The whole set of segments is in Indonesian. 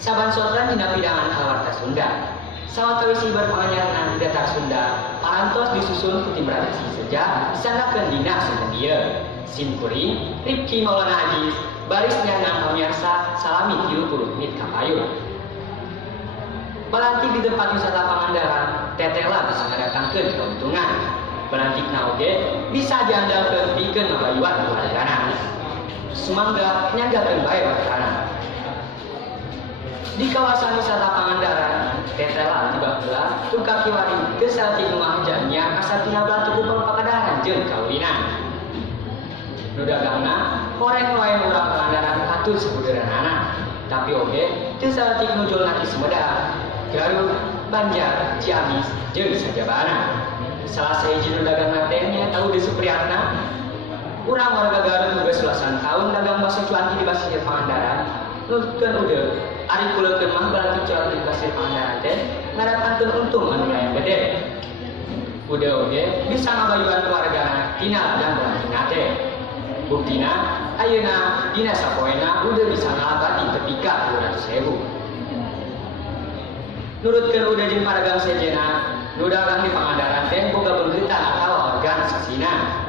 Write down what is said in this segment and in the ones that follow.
Saban sotan dina pidangan kawarta Sunda. Sawatawisi berpanganyaran datar Sunda, parantos disusun ku Timbrasi Seja, disanakeun dina Sunda dieu. Simkuring, Rifki Maulana Ajis, baris nyanang pamirsa, salami 30 menit kapayun. Pelantik di tempat wisata Pangandaran, tetela bisa ngadatangkeun keuntungan. Pelantikna oge bisa diandalkeun pikeun ngabayuan keluargana. Sumangga nyanggakeun bae wartana. Di kawasan wisata Pangandaran, tetela tiba-tiba tukak kiwari gesalti rumah janya kasatina batu kupang pakadaran jeung kawinan. Nu dagangna horeng wae urang Pangandaran katut sabudeurana, tapi oge teu saeutik nujul naki Sumedang, Garut, Banjar, Ciamis, jeung sajabana. Salah sahiji nu dagangna teh nya tahu di Supriyatna. Urang warga Garut geus belasan taun dagang bakso cuanki di Basir Pangandaran. Nutkeun udeuh ari kuleukeun mah balantik cuanki di Basir Pangandaran teh ngadatangkeun untung anu lumayan gede. Udeuh oge bisa ngabayuan keluargana tina dan balantikna teh. Buktina ayeuna dina sapoena udeuh bisa ngalabati tepi ka 200.000. Nurutkeun udeuh jeung paragang sejenna nu dagang di Pangandaran teh boga beungheutan atawa organisasina.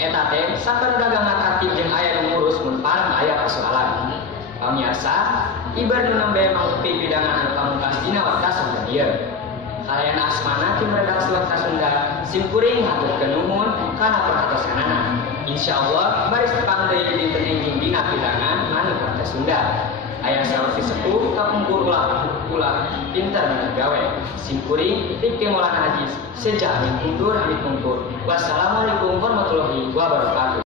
Eta teh saker dagangan aktif jeung aya nu ngurus mun parang aya persoalan. Pamirsa, ibar nu nembe mangrupi pidangan anu pamungkas dina warta Sunda dieu. Kalian asmana tim redaksi warta Sunda simkuring haturkeun nuhun kana perhatosanana. Insyaallah baris tepang deui dinten enjing dina pidangan anu warta Sunda. Aya saeutik sepuh kapungkur ulah pinter gawe. Simkuring Rifki Maulana Ajis, Seja amit pungkur. Wassalamualaikum warahmatullahi wabarakatuh.